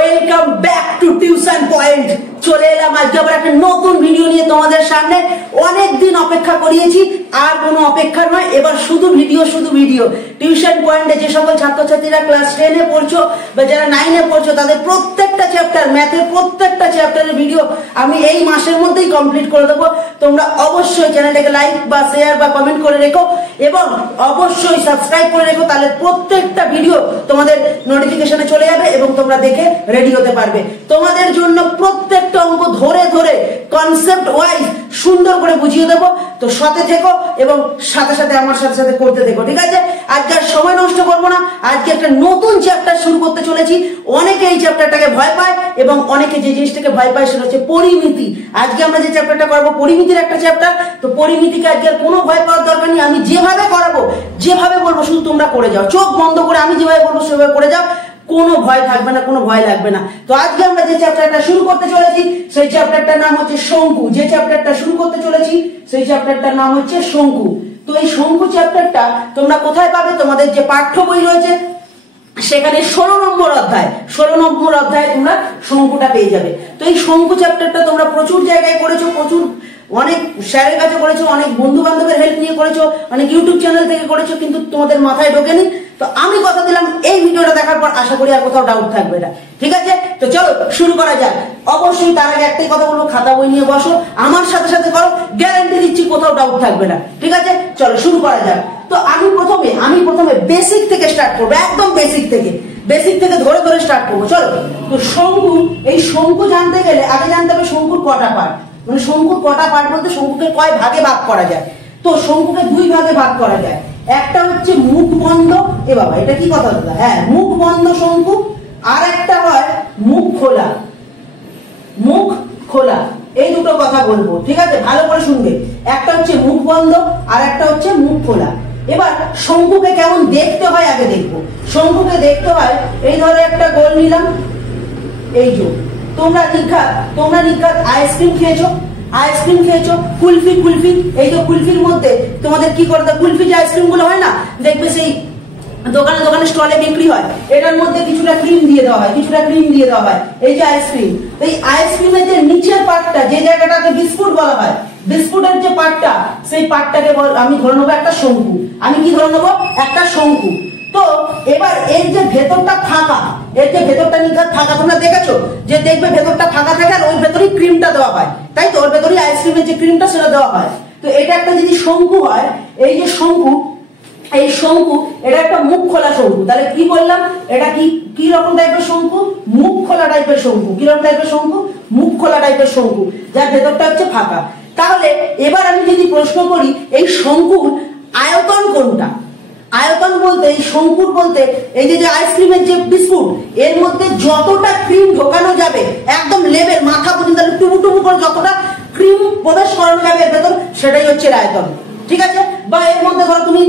Welcome back to tuition point. চলে এলাম আজকে আবার একটা নতুন ভিডিও নিয়ে তোমাদের সামনে। অনেক দিন অপেক্ষা করিয়েছি, আর কোনো অপেক্ষা নয়, এবার শুধু ভিডিও টিউশন পয়েন্টে যে সকল ছাত্রছাত্রীরা ক্লাস 10-এ পড়ছো বা যারা 9-এ পড়ছো তাদের প্রত্যেকটা চ্যাপ্টার, ম্যাথের প্রত্যেকটা চ্যাপ্টারের ভিডিও আমি এই মাসের মধ্যেই কমপ্লিট করে দেবো। তোমরা অবশ্যই চ্যানেলটাকে লাইক বা শেয়ার বা কমেন্ট করে রেখো এবং অবশ্যই সাবস্ক্রাইব করে রেখো, তাহলে প্রত্যেকটা ভিডিও তোমাদের নোটিফিকেশনে চলে যাবে এবং তোমরা দেখে রেডি হতে পারবে। তোমাদের জন্য প্রত্যেকটা অঙ্ক ধরে ধরে কনসেপ্ট ওয়াইজ সুন্দর করে বুঝিয়ে দেবো। তো সাথে থেকো এবং সাথে সাথে আমার সাথে করতে থেকো, ঠিক আছে? আজকে আর সময় নষ্ট করবো না, আজকে একটা নতুন চ্যাপ্টার শুরু করতে চলেছি। অনেকে এই চ্যাপ্টারটাকে ভয় পায় এবং অনেকে যে জিনিসটাকে ভয় পায় সেটা হচ্ছে পরিমিতি। আজকে আমরা যে চ্যাপ্টারটা করবো পরিমিতির একটা চ্যাপ্টার। তো পরিমিতিকে আজকে আর কোনো ভয় পাওয়ার দরকার নেই। আমি যেভাবে করাবো, যেভাবে বলবো, শুধু তোমরা করে যাও, চোখ বন্ধ করে আমি যেভাবে বলবো সেভাবে করে যাও, কোনো ভয় থাকবে না, কোনো ভয় লাগবে না। তো আজকে আমরা যে চ্যাপ্টারটা শুরু করতে চলেছি সেই চ্যাপ্টারটার নাম হচ্ছে শঙ্কু। যে চ্যাপ্টারটা শুরু করতে চলেছি সেই চ্যাপ্টারটার নাম হচ্ছে শঙ্কু। তো এই শঙ্কু চ্যাপ্টারটা তোমরা কোথায় পাবে? তোমাদের যে পাঠ্য বই রয়েছে সেখানে 16 নম্বর অধ্যায়ে তোমরা শঙ্কুটা পেয়ে যাবে। তো এই শঙ্কু চ্যাপ্টারটা তোমরা প্রচুর জায়গায় করেছো, অনেক স্যারের কাছে করেছো, অনেক বন্ধু বান্ধবের হেল্প নিয়ে করেছো, অনেক ইউটিউব চ্যানেল থেকে করেছো, কিন্তু তোমাদের মাথায় ঢোকেনি। তো আমি কথা দিলাম এই ভিডিওটা দেখার পর আশা করি আর কোথাও ডাউট থাকবে না, ঠিক আছে? তো চলো শুরু করা যাক। অবশ্যই তার আগে একটাই কথা বলবো, খাতা বই নিয়ে বসো, আমার সাথে করো, গ্যারান্টি দিচ্ছি কোথাও ডাউট থাকবে না, ঠিক আছে? চলো শুরু করা যাক। তো আমি প্রথমে বেসিক থেকে স্টার্ট করবো, একদম বেসিক থেকে ধরে ধরে স্টার্ট করবো। চলো, তো শঙ্কু, এই শঙ্কু জানতে গেলে আগে জানতে হবে শঙ্কুর কটা পার্ট। মানে শঙ্কুর কটা পার্ট বলতে শঙ্কুকে কয় ভাগে ভাগ করা যায়। তো শঙ্কুকে দুই ভাগে ভাগ করা যায়। একটা হচ্ছে মুখ বন্ধ, এ বাবা এটা কি কথা দাদা? হ্যাঁ, মুখ বন্ধ শঙ্কু। আর একটা হয় মুখ খোলা। এই দুটো কথা বলবো, ঠিক আছে? ভালো করে শুনবে। একটা হচ্ছে মুখ বন্ধ আর একটা হচ্ছে মুখ খোলা। এবার শঙ্কুকে কেমন দেখতে হয় আগে দেখবো। শঙ্কুকে দেখতে হয়, এই ধরো একটা গোল নিলাম, এই যে তোমরা নিখাত আইসক্রিম খেয়েছো, কুলফি, এই যে কুলফির মধ্যে তোমাদের কি করে, কুলফি যে আইসক্রিম গুলো হয় না, দেখবে সেই দোকানে স্টলে বিক্রি হয়, এটার মধ্যে কিছুটা ক্রিম দিয়ে দেওয়া হয়, এই যে আইসক্রিম। এই আইসক্রিমের যে নিচের পার্টটা, যে জায়গাটাকে বিস্কুট বলা হয়, বিস্কুটের যে পার্টটা, সেই পার্টটাকে আমি ধরে নেবো একটা শঙ্কু। আমি কি ধরে নেবো? একটা শঙ্কু। তো এবার এর যে ভেতরটা ফাঁকা, নিখাত ফাঁকা, তোমরা দেখেছো যে দেখবে ভেতরটা ফাঁকা থাকে আর ওই ভেতরেই ক্রিমটা দেওয়া হয়, তাই তো? ওর ভেতরেই আইসক্রিমের যে ক্রিমটা সেটা দেওয়া হয়। তো এটা একটা যদি শঙ্কু হয়, এই যে শঙ্কু, এই শঙ্কু, এটা একটা মুখ খোলা শঙ্কু। তাহলে কি বললাম? এটা কি রকম টাইপের শঙ্কু? মুখ খোলা টাইপের শঙ্কু। কি রকম টাইপের শঙ্কু? মুখ খোলা টাইপের শঙ্কু, যার ভেতরটা হচ্ছে ফাঁকা। তাহলে এবার আমি যদি প্রশ্ন করি এই শঙ্কুর আয়তন কোনটা? আয়তন বলতে, এই শঙ্কুর বলতে, এই যে আইসক্রিমের যে বিস্কুট, এর মধ্যে যতটা ক্রিম ঢোকানো যাবে, একদম লেভেল মাথা পর্যন্ত টুবু করে যতটা ক্রিম প্রবেশ করানো যাবে এর ভেতর, সেটাই হচ্ছে আয়তন, ঠিক আছে? বা এর মধ্যে ধরো তুমি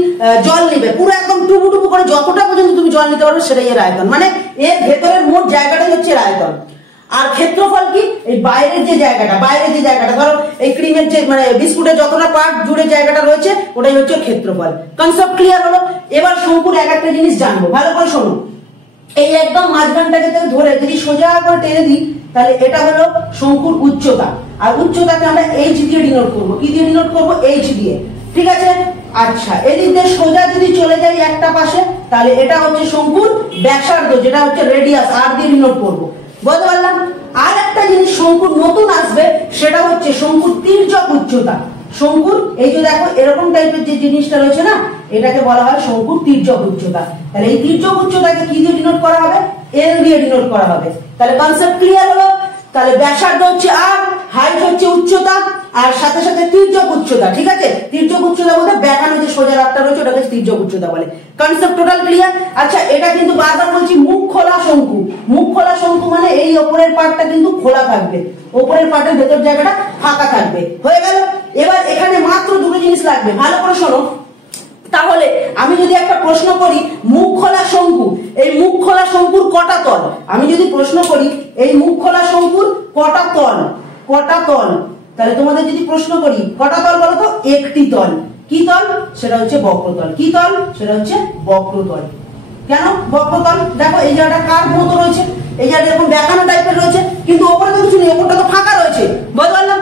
জল নিবে, পুরো একদম টুবু করে যতটা পর্যন্ত তুমি জল নিতে পারবে সেটাই এর আয়তন। মানে এর ভেতরের মোট জায়গাটাই হচ্ছে আয়তন। আর ক্ষেত্রফল কি? এই বাইরের যে জায়গাটা ধরো এই ক্রিমের যে মানে বিস্কুটের যতটা পার্ট জুড়ে জায়গাটা রয়েছে ওটাই হচ্ছে ক্ষেত্রফল। কনসেপ্ট ক্লিয়ার হলো? এবার শঙ্কুর একটা জিনিস জানবো, ভালো করে শোনো। এই একদম মাঝখানটাকে ধরে যদি সোজা করে টেনে দিই, তাহলে এটা হলো শঙ্কুর উচ্চতা। আর উচ্চতাকে আমরা এইচ দিয়ে ডিনোট করবো। কি দিয়ে ডিনোট করবো? এইচ দিয়ে, ঠিক আছে? আচ্ছা, এদিক দিয়ে সোজা যদি চলে যাই একটা পাশে, তাহলে এটা হচ্ছে শঙ্কুর ব্যাসার্ধ, যেটা হচ্ছে রেডিয়াস, আর দিয়ে ডিনোট করবো। বুঝতে পারলাম? আর একটা জিনিস শঙ্কুর নতুন আসবে, সেটা হচ্ছে শঙ্কুর তির্যক উচ্চতা। শঙ্কুর এই যে দেখো এরকম টাইপের যে জিনিসটা রয়েছে না, এটাকে বলা হয় শঙ্কুর তির্যক উচ্চতা। তাহলে এই তির্যক উচ্চতাকে কি দিয়ে ডিনোট করা হবে? এল দিয়ে ডিনোট করা হবে। তাহলে কনসেপ্ট ক্লিয়ার হলো? তাহলে ব্যাসার্ধ হচ্ছে আর, হাইট হচ্ছে উচ্চতা, আর সাথে তির্যক উচ্চতা, ঠিক আছে? তির্যক উচ্চতা বলতে ব্যাকানো যে সোজা রাস্তা রয়েছে ওটাকে তির্যক উচ্চতা বলে। Concept total clear? আচ্ছা, এটা কিন্তু বারবার বলছি মুখ খোলা শঙ্কু। মুখ খোলা শঙ্কু মানে এই ওপরের পার্টটা কিন্তু খোলা থাকবে, ওপরের পার্টের ভেতর জায়গাটা ফাঁকা থাকবে। হয়ে গেল? এবার এখানে মাত্র দুটো জিনিস লাগবে, ভালো করে শোনো। তাহলে আমি যদি একটা প্রশ্ন করি, মুখ খোলা শঙ্কু, এই মুখ খোলা শঙ্কুর কটা তল? আমি যদি প্রশ্ন করি এই মুখ খোলা শঙ্কুর কটা তল, তাহলে তোমাদের যদি প্রশ্ন করি কটা তল বলো তো? একটি তল। কি তল? সেটা হচ্ছে বক্রতল। কি তল? সেটা হচ্ছে বক্রতল। কেন বক্রতল? দেখো এই জায়গাটা কার্ভ মতো রয়েছে, এই জায়গাটা এরকম দেখানো টাইপের রয়েছে, কিন্তু ওপরে তো কিছু নেই, ওপরটা তো ফাঁকা রয়েছে। বুঝতে পারলাম?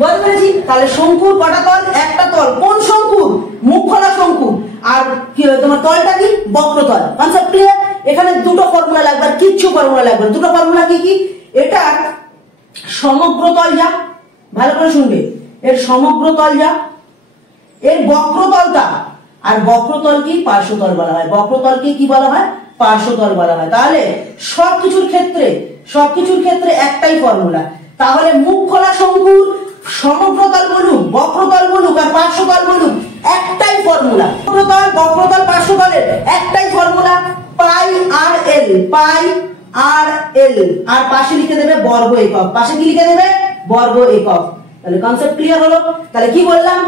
বুঝতে পেরেছি? তাহলে শঙ্কুর কটা তল? একটা তল। কোন শঙ্কুর? মুখ খোলা শঙ্কুর। আর তোমার তলটা কি? বক্রতল। Concept clear? এখানে দুটো ফর্মুলা লাগবে, আর কিচ্ছু ফর্মুলা লাগবে না। দুটো ফর্মুলা কি কি? এটা সমগ্র তল যা, ভালো করে শুনবে, এর সমগ্র তল যা, এর বক্রতলটা, আর বক্রতল কি? পার্শ্বতল বলা হয়। বক্রতলকে কি বলা হয়? পার্শ্বতল বলা হয়। তাহলে সবকিছুর ক্ষেত্রে একটাই ফর্মুলা। তাহলে মুখ খোলা শঙ্কুর সমগ্রতল বলুক, বক্রতল বলুক আর পার্শ্বতল বলুক, একটাই ফর্মুলা। বক্রতল, বক্রতল, পার্শ্বতলের একটাই ফর্মুলা, পাই আর এল। পাই আর এল, আর পাশে লিখে দেবে বর্গ একক। পাশে কি লিখে দেবে? বর্গ একক। তাহলে কনসেপ্ট ক্লিয়ার হলো? তাহলে কি বললাম?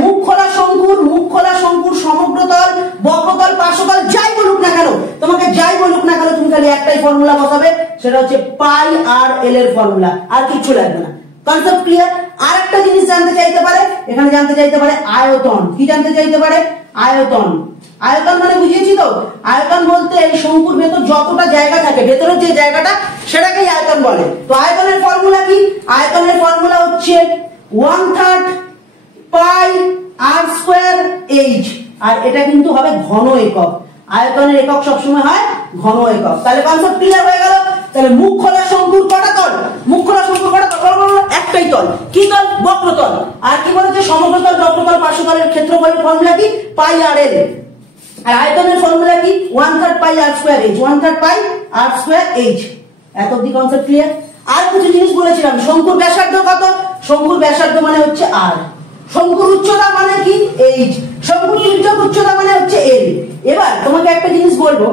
মুখ খোলা শঙ্কুর সমগ্রতল, বক্রতল, পার্শ্বতল যাই বলুক না কেন, তোমাকে যাই বলুক না কেন, তুমি খালি একটাই ফর্মুলা বসাবে, সেটা হচ্ছে পাই আর এল এর ফর্মুলা, আর কিছু লাগবে না। Concept clear? আর একটা জিনিস জানতে চাইতে পারে, এখানে জানতে চাইতে পারে আয়তন। কি জানতে চাইতে পারে? আয়তন। আয়তন মানে বুঝিয়েছি তো? আয়তন বলতে এই শঙ্কুর ভেতর যতটা জায়গা থাকে, ভেতরের যে জায়গাটা, সেটাকেই আয়তন বলে। তো আয়তনের ফর্মুলা কি? আয়তনের ফর্মুলা হচ্ছে 1/3 পাই আর স্কয়ার এইচ, আর এটা কিন্তু হবে ঘন একক। আয়তনের একক সবসময় হয় ঘন একক। তাহলে কনসেপ্ট ক্লিয়ার হয়ে গেল? তাহলে মুখ খোলা শঙ্কুর কটা তল? মুখ খোলা শঙ্কুর কটা তল? একটাই তল। কি তল? বক্রতল। আর কি বলেছে? সমগ্রতল, বক্রতল, পার্শ্বতলের ক্ষেত্রফলের ফর্মুলা কি? পাই আর এল। আর আয়তনের ফর্মুলা কি? 1/3 পাই আর স্কয়ার এইচ। 1/3 পাই আর স্কয়ার এইচ। এত অব্দি কনসেপ্ট ক্লিয়ার? আর কিছু জিনিস বলেছিলাম। শঙ্কুর ব্যাসার্ধ কত? শঙ্কুর ব্যাসার্ধ মানে হচ্ছে আর। শঙ্কুর উচ্চতা মানে কি? এইচ। শঙ্কুর তির্যক উচ্চতা মানে হচ্ছে এল। এবার তোমাকে একটা জিনিস বলবো,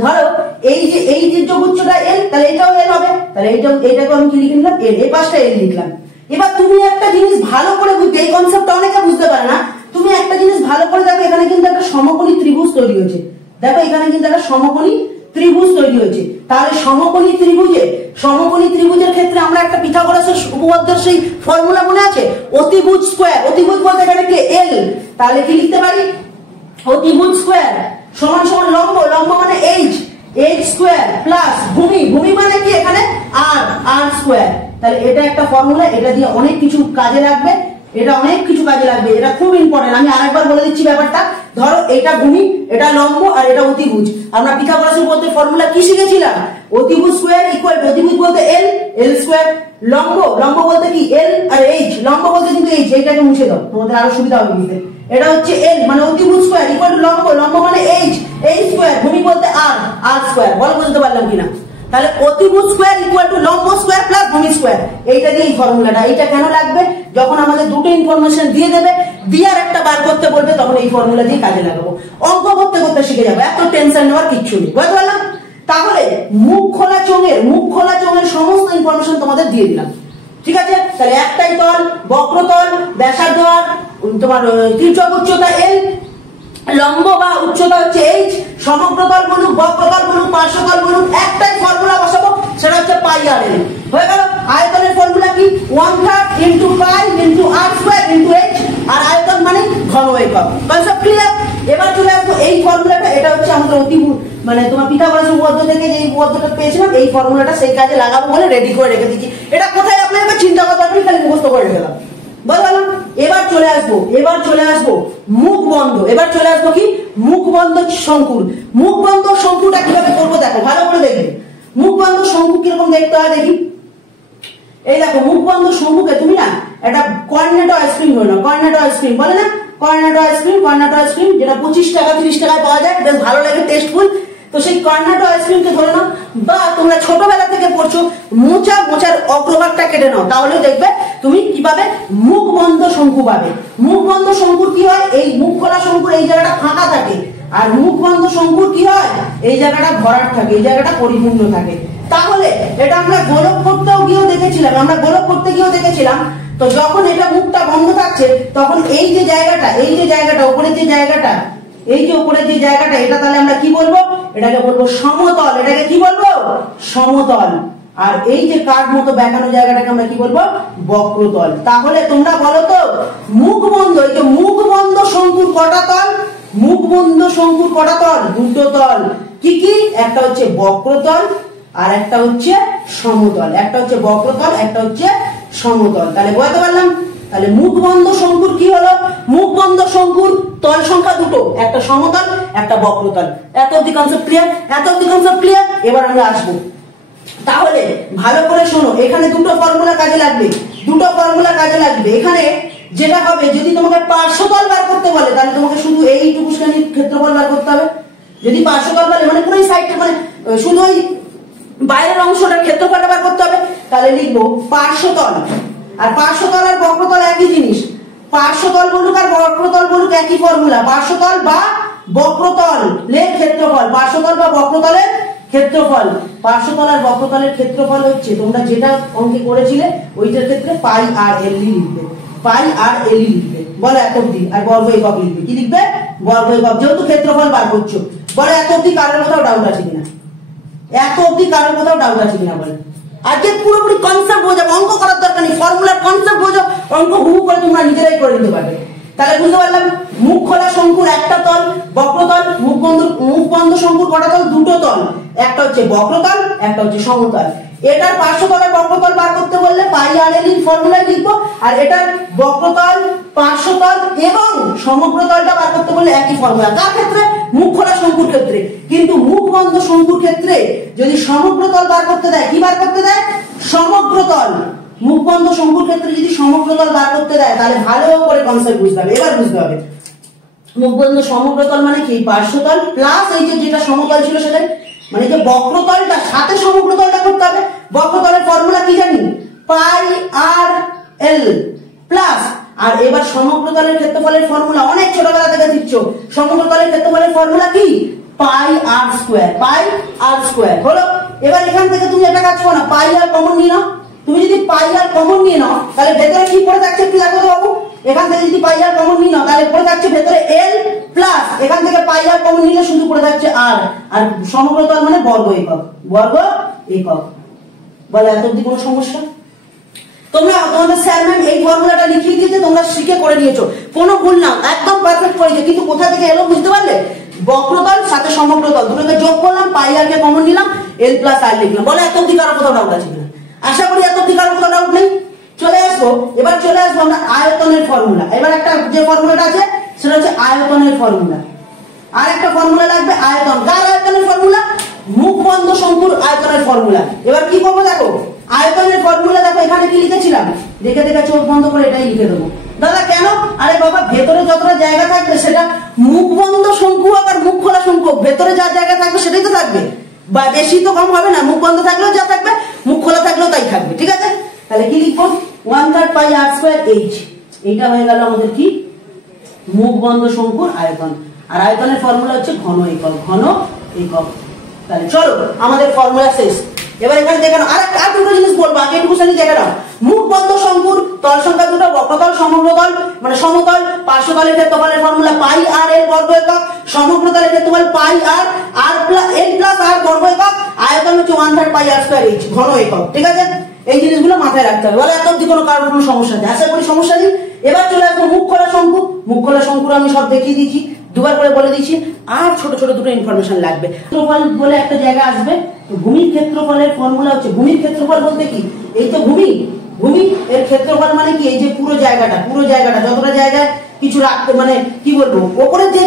ধরো এই যে তির্যক উচ্চতা এল, তাহলে এটাও এল হবে। তাহলে এইটাকে আমি কি লিখে নিলাম? এল। এই পাশটা এল লিখলাম। এবার তুমি একটা জিনিস ভালো করে বুঝতে, এই কনসেপ্টটা অনেকে বুঝতে পারে না, তুমি একটা জিনিস ভালো করে দেখো, এখানে কিন্তু একটা সমকোণী ত্রিভুজ তৈরি হয়েছে। দেখো এখানে কিন্তু একটা সমকোণী ত্রিভুজ তৈরি হয়েছে। তাহলে সমকোণী ত্রিভুজের ক্ষেত্রে আমরা একটা পিথাগোরাসের উপপাদ্যের সেই ফর্মুলা মনে আছে? অতিভুজ স্কয়ার। অতিভুজ বলতে এখানে কি? এল। তাহলে কি লিখতে পারি? অতিভুজ স্কয়ার সমান সমান লম্ব। লম্ব মানে এইচ, এইচ স্কয়ার প্লাস ভূমি। ভূমি মানে কি? এখানে আর, আর স্কয়ার। তাহলে এটা একটা ফর্মুলা, এটা দিয়ে অনেক কিছু কাজে লাগবে। এটা খুব ইম্পর্টেন্ট। আমি আরেকবার বলে দিচ্ছি ব্যাপারটা। ধরো এটা ভূমি, এটা লম্ব, আর এটা অতিভুজ। আমরা পিথাগোরাসের উপপাদ্যে ফর্মুলা কি শিখেছিলাম? অতিভুজ স্কয়ার ইকুয়াল টু, অতিভুজ বলতে এল, এল স্কয়ার, লম্ব বলতে কি? এল আর এইচ। লম্ব বলতে কিন্তু এইচ, এইটাকে মুছে দাও, তোমাদের আরো সুবিধা হবে বুঝতে। এটা হচ্ছে এল মানে অতিভুজ স্কয়ার ইকুয়াল টু লম্ব মানে এইচ, এইচ স্কয়ার, ভূমি বলতে আর, আর স্কয়ার। বলো বুঝতে পারলাম কিনা? তাহলে অতিভুজ স্কয়ার ইকুয়াল টু লম্ব স্কয়ার প্লাস ভূমি স্কয়ার। এইটা দিয়ে এই ফর্মুলাটা। এইটা কেন লাগবে? যখন আমাদের দুটো ইনফরমেশন দিয়ে দেবে, দিয়ে আর একটা বার করতে বলবে, তখন এই ফর্মুলা দিয়ে কাজে লাগাবো। অঙ্ক করতে করতে শিখে যাবো, এত টেনশন নেওয়ার কিচ্ছু নেই। বুঝতে পারলাম? তাহলে মুখ খোলা চোঙের সমস্ত ইনফরমেশন তোমাদের দিয়ে দিলাম। ঠিক আছে? তাহলে একটাই তল, বক্রতল, ব্যাসার্ধ আর তোমার তির্যক উচ্চতা এল, লম্ব বা উচ্চতা হচ্ছে এইচ, সমগ্রতল বলুক, বক্রতল বলুক, পার্শ্বতল বলুক, একটাই ফর্মুলা বসাবো, সেটা হচ্ছে পাই আর এল। হয়ে গেল? আয়তনের ফর্মুলা কি? 1/3 ইনটু পাই ইনটু আর স্কয়ার ইনটু এইচ, আর আয়তন মানে ঘন একক। Concept clear? এবার চলে আসবো এই ফর্মুলাটা। এটা হচ্ছে আমাদের অতিভুজ মানে তোমার পিথাগোরাসের উপপাদ্য থেকে যে উপপাদ্যটা পেয়েছিলাম, এই ফর্মুলাটা সেই কাজে লাগাবো বলে রেডি করে রেখে দিচ্ছি। এটা কোথায় আপনাকে চিন্তা করতে হবে, খালি মুখস্থ করে রেখে দাও। বললাম? এবার চলে আসবো মুখ বন্ধ। এবার চলে আসবো কি? মুখ বন্ধ শঙ্কুর। মুখ বন্ধ শঙ্কুটা কিভাবে করবো দেখো, ভালো করে দেখবে। মুখ বন্ধ শঙ্কু কিরকম দেখতে হয় দেখি। এই দেখো, মুখ বন্ধ শঙ্কুকে তুমি না একটা কর্নেটো আইসক্রিম ধরে নাও। কর্নেটো আইসক্রিম বলে না? কর্নেটো আইসক্রিম যেটা 25 টাকা 30 টাকায় পাওয়া যায়, বেশ ভালো লাগে, টেস্টফুল। তো সেই কর্নেটো আইসক্রিমকে ধরে নাও, বা তোমরা ছোটবেলা থেকে পড়ছো, মোচার অগ্রভাগটা কেটে নাও, তাহলে দেখবে তুমি কিভাবে মুখ বন্ধ শঙ্কু পাবে। মুখ বন্ধ শঙ্কুর কি হয়? এই মুখ খোলা শঙ্কুর এই জায়গাটা ফাঁকা থাকে, আর মুখ বন্ধ শঙ্কুর কি হয়? এই জায়গাটা ভরাট থাকে, এই জায়গাটা পরিপূর্ণ থাকে। তাহলে এটা আমরা গোলক করতে গিয়েও দেখেছিলাম। তো যখন এটা মুখটা বন্ধ থাকছে, তখন এই যে জায়গাটা উপরের যে জায়গাটা, এটা তাহলে আমরা কি বলবো? এটাকে বলবো সমতল। এটাকে কি বলবো? সমতল। আর এই যে কাঠ মতো বেঁকানো জায়গাটাকে আমরা কি বলবো? বক্রতল। তাহলে তোমরা বলো তো, মুখ বন্ধ, এই যে মুখ বন্ধ শঙ্কুর কটা তল? দুটো তল। কি কি? একটা হচ্ছে বক্রতল, আর একটা হচ্ছে সমতল, একটা হচ্ছে বক্রতল, একটা হচ্ছে সমতল। তাহলে বোঝাতে পারলাম? তাহলে মুখবন্ধ শঙ্কুর কি হলো? মুখবন্ধ শঙ্কুর তল সংখ্যা দুটো, একটা সমতল একটা বক্রতল। এত অব্দি কনসেপ্ট ক্লিয়ার? এত অব্দি কনসেপ্ট ক্লিয়ার? এবার আমরা আসবো, তাহলে ভালো করে শোনো, এখানে দুটো ফর্মুলা কাজে লাগবে, দুটো ফর্মুলা কাজে লাগবে। এখানে যেটা হবে, যদি তোমাকে পার্শ্বতল বার করতে বলে তাহলে তোমাকে শুধু এইটুকু শ্রেণীর ক্ষেত্রফল বার করতে হবে। যদি পার্শ্বতল বলে মানে পুরো সাইডটা মানে শুধু ওই বাইরের অংশটার ক্ষেত্রফলটা বার করতে হবে, তাহলে লিখবো পার্শ্বতল। আর পার্শ্বতল আর বক্রতল একই জিনিস, পার্শ্বতল বলুক আর বক্রতল বলুক একই ফর্মুলা, পার্শ্বতল বা বক্রতল এর ক্ষেত্রফল, পার্শ্বতল বা বক্রতলের ক্ষেত্রফল। পার্শ্বতল আর বক্রতলের ক্ষেত্রফল হচ্ছে তোমরা যেটা অঙ্কে করেছিলে ওইটার ক্ষেত্রে পাই আর এল লিখবে, পাই আর এল লিখবে। বলো এত অব্দি, আর বর্গ একক লিখবে। কি লিখবে? বর্গ একক, যেহেতু ক্ষেত্রফল বার করছো। বলো এত অব্দি কারোর কোথাও ডাউট আছে কিনা? এত অব্দি কারোর কোথাও ডাউট আছে কিনা বলে? আজকে পুরোপুরি কনসেপ্ট বোঝা, অঙ্ক করার দরকার নেই, ফর্মুলার কনসেপ্ট বোঝো, অঙ্ক হুবহু করে তোমরা নিজেরাই করে নিতে পারবে। তাহলে বুঝতে পারলাম, মুখ খোলা শঙ্কুর একটা তল বক্রতল, মুখবন্ধ শঙ্কুর কটা তল? দুটো তল, একটা হচ্ছে বক্রতল একটা হচ্ছে সমতল। এটার পার্শ্বতল আর বক্রতল বার করতে বললে পাই আর এল ফর্মুলায় লিখবো, আর এটার বক্রতল পার্শ্বতল এবং সমগ্রতলটা বার করতে বললে একই ফর্মুলা। কার ক্ষেত্রে? মুখ খোলা শঙ্কুর ক্ষেত্রে। কিন্তু মুখবন্ধ শঙ্কুর ক্ষেত্রে যদি সমগ্রতল বার করতে দেয়, কি বার করতে দেয়? সমগ্রতল। মুখবন্ধ শঙ্কুর ক্ষেত্রে যদি সমগ্রতল বার করতে দেয় তাহলে ভালো করে কনসেপ্ট বুঝতে হবে। এবার বুঝতে হবে মুখবন্ধ সমগ্রতল মানে কি? পার্শ্বতল প্লাস এই যে যেটা সমতল ছিল সেটা, মানে যে বক্রতলটা সাথে সমগ্রতলটা করতে হবে। বক্রতলের ফর্মুলা কি জানি? পাই আর এল প্লাস, আর এবার সমগ্রতলের ক্ষেত্রফলের ফর্মুলা অনেক ছোটবেলা থেকে শিখছো। সমগ্রতলের ক্ষেত্রফলের ফর্মুলা কি? পাই আর স্কোয়ার, পাই আর স্কোয়ার হলো। এবার এখান থেকে তুমি একটা কাজ করো না, পাই আর কমন নিয়ে নাও। তুমি যদি পাই আর কমন নিয়ে নাও তাহলে ভেতরে কি পড়ে থাকছে একটু দেখো তো বাবু। এখান থেকে যদি পাই আর কমন নিয়ে নাও তাহলে পড়ে থাকছে ভেতরে এল প্লাস, এখান থেকে পাই আর কমন নিলে শুধু পড়ে থাকছে আর। আর সমগ্রতল মানে বর্গ একক, বর্গ একক। বলে এত অব্দি কোনো সমস্যা? তোমরা তোমাদের স্যার ম্যাম এই ফর্মুলাটা লিখিয়ে দিয়েছে, তোমরা শিখে করে নিয়েছো, কোনো ভুল না, একদম পারফেক্ট করেছো। কিন্তু কোথা থেকে এলো বুঝতে পারলে? বক্রতল সাথে সমগ্রতল দুটোকে যোগ করলাম, পাই আর কে কমন নিলাম, এল প্লাস আর লিখলাম। বলে এত অব্দি কারো কোথাও ডাউট আছে কিনা? আশা করি এত অব্দি কারো কোথাও ডাউট নেই। চলে আসবো, এবার চলে আসবো আমরা আয়তনের ফর্মুলা। এবার একটা যে ফর্মুলাটা আছে সেটা হচ্ছে আয়তনের ফর্মুলা। আর একটা ফর্মুলা লাগবে আয়তন। কার আয়তনের ফর্মুলা? মুখবন্ধ শঙ্কুর আয়তনের ফর্মুলা। এবার কি করবো দেখো, আয়তনের ফর্মুলা দেখো এখানে কি লিখেছিলাম, দেখে দেখে চোখ বন্ধ করে এটাই লিখে দেবো। দাদা কেন? আরে বাবা, ভেতরে যতটা জায়গা থাকবে সেটা মুখবন্ধ শঙ্কু হোক আর মুখ খোলা শঙ্কু হোক, ভেতরে যা জায়গা থাকবে সেটাই তো থাকবে, বা বেশি তো কম হবে না। মুখ বন্ধ থাকলেও যা থাকবে, মুখ খোলা থাকলেও তাই থাকবে। ঠিক আছে, তাহলে কি লিখবো? 1/3 পাই আর স্কোয়ার এইচ। এইটা হয়ে গেল আমাদের কি? মুখবন্ধ শঙ্কুর আয়তন। আর আয়তনের ফর্মুলা হচ্ছে ঘন একক, ঘন একক। তাহলে চলো আমাদের ফর্মুলা শেষ। এবার এখানে দেখো আর দুটো জিনিস বলবো, আগে একটু জানি দেখে নাও। মুখবন্ধ শঙ্কুর তল সংখ্যা দুটো, বক্রতল সমগ্রতল মানে সমতল। পার্শ্বতলের ক্ষেত্রফলের ফর্মুলা পাই আর এল বর্গ একক, সমগ্রতলের ক্ষেত্রফল পাই আর আর প্লাস এল প্লাস আর বর্গ একক। আয়তন হচ্ছে 1/3 পাই আর স্কয়ার এইচ, ঘন একক। ঠিক আছে, এই জিনিসগুলো মাথায় রাখতে হবে। বলে এত অব্দি কোনো কারোর কোনো সমস্যা নেই? আশা করি সমস্যা নেই। এবার চলে আসবো মুখ খোলা শঙ্কু। মুখ খোলা শঙ্কুর আমি সব দেখিয়ে দিয়েছি, দুবার করে বলে দিচ্ছি। আর ছোট ছোট দুটো ইনফরমেশন লাগবে। ক্ষেত্রফল বলে একটা জায়গা আসবে, ভূমির ক্ষেত্রফলের ফর্মুলা হচ্ছে, ভূমির ক্ষেত্রফল বলতে কি? এই তো ভূমি, ভূমি এর ক্ষেত্রফল মানে কি? এই যে পুরো জায়গাটা, পুরো জায়গাটা যতটা জায়গায় কিছু রাখতে, মানে কি বলবো, ওপরে যে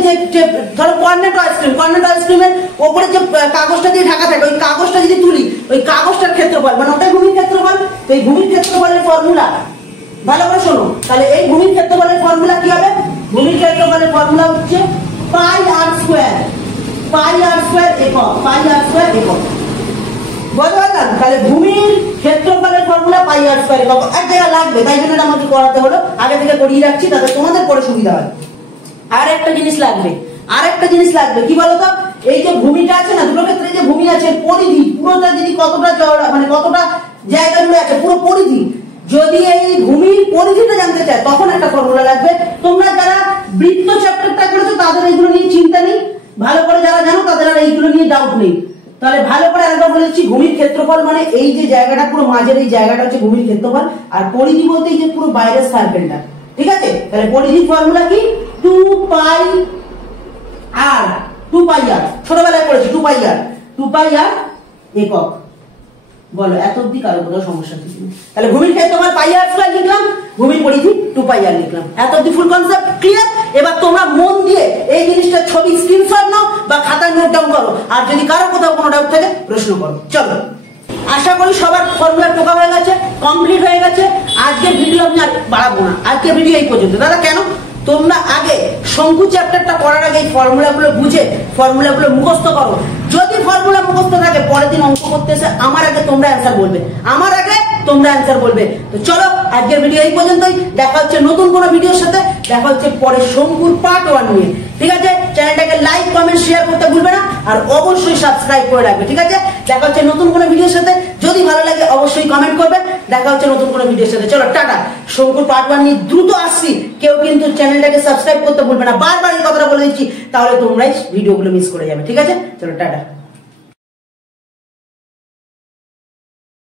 ধরো কর্নেটো আইসক্রিম, কর্নেটো আইসক্রিমের ওপরে যে কাগজটা দিয়ে ঢাকা থাকে, ওই কাগজটা যদি তুলি, ওই কাগজটার ক্ষেত্রফল মানে ওটাই ভূমির ক্ষেত্রফল। তো এই ভূমির ক্ষেত্রফলের ফর্মুলা ভালো করে শোনো। তাহলে এই ভূমির ক্ষেত্রফলের ফর্মুলা কি হবে? ভূমির ক্ষেত্রফলের ফর্মুলা হচ্ছে পাই আর স্কয়ার, পাই আর স্কয়ার একক, পাই আর স্কয়ার একক। বুঝতে পারলাম? তাহলে ভূমির ক্ষেত্রফলের ফর্মুলা পাই আর স্কয়ার একক। এক জায়গা লাগবে, তাই জন্য এটা আমাকে করাতে হলো, আগে থেকে করিয়ে রাখছি তাতে তোমাদের পরে সুবিধা হয়। আর একটা জিনিস লাগবে, আর একটা জিনিস লাগবে, কি বলতো? এই যে ভূমিটা আছে না, দুটো ক্ষেত্রে যে ভূমি আছে, পরিধি পুরোটা যদি কতটা চওড়া, মানে কতটা জায়গা জুড়ে আছে পুরো পরিধি, যদি এই ভূমির পরিধিটা জানতে চায় তখন একটা ফর্মুলা লাগবে। তোমরা যারা বৃত্ত চ্যাপ্টারটা করেছো তাদের এইগুলো নিয়ে চিন্তা নেই, ভালো করে যারা জানো তাদের আর এইগুলো নিয়ে ডাউট নেই। তাহলে ভালো করে একবার বলেছি, ভূমির ক্ষেত্রফল মানে এই যে জায়গাটা, পুরো মাঝের এই জায়গাটা হচ্ছে ভূমির ক্ষেত্রফল। আর পরিধি বলতে এই যে পুরো বাইরের সার্কেলটা। ঠিক আছে, তাহলে পরিধির ফর্মুলা কি? 2 পাই আর, 2 পাই আর ছোটবেলায় পড়েছি, 2 পাই আর, 2 পাই আর একক। বলো এত অব্দি কারো কোথাও সমস্যা কিছু নেই। তাহলে ভূমির ক্ষেত্রে তোমার পাই আর স্কয়ার লিখলাম, ভূমির পরিধি 2 পাই আর লিখলাম। এত অব্দি ফুল কনসেপ্ট ক্লিয়ার। এবার তোমরা মন দিয়ে এই জিনিসটা ছবি স্ক্রিনশট নাও বা খাতায় নোট ডাউন করো, আর যদি কারো কোথাও কোনো ডাউট থাকে প্রশ্ন করো। চলো, আশা করি সবার ফর্মুলা টোকা হয়ে গেছে, কমপ্লিট হয়ে গেছে। আজকের ভিডিও আমি আর বাড়াবো না, আজকের ভিডিও এই পর্যন্ত। দাদা কেন? তোমরা আগে শঙ্কু চ্যাপ্টারটা করার আগে এই ফর্মুলাগুলো বুঝে ফর্মুলাগুলো মুখস্থ করো। যদি ফর্মুলা মুখস্থ থাকে পরের দিন অঙ্ক করতে এসে আমার আগে তোমরা অ্যান্সার বলবে, আমার আগে তোমরা অ্যান্সার বলবে। তো চলো, আজকের ভিডিও এই পর্যন্তই। দেখা হচ্ছে নতুন কোনো ভিডিওর সাথে, দেখা হচ্ছে পরে শঙ্কুর পার্ট 1 নিয়ে। ঠিক আছে, চ্যানেলটাকে লাইক কমেন্ট শেয়ার করতে ভুলবে না, আর অবশ্যই সাবস্ক্রাইব করে রাখবে। ঠিক আছে, দেখা হচ্ছে নতুন কোনো ভিডিওর সাথে। যদি ভালো লাগে অবশ্যই কমেন্ট করবে। দেখা হচ্ছে নতুন কোনো ভিডিওর সাথে। চলো টাটা। শঙ্কুর পার্ট 1 নিয়ে দ্রুত আসছি, কেউ কিন্তু চ্যানেলটাকে সাবস্ক্রাইব করতে ভুলবে না। বারবার এই কথাটা বলে দিচ্ছি, তাহলে তোমরাই ভিডিওগুলো মিস করে যাবে। ঠিক আছে, চলো টাটা।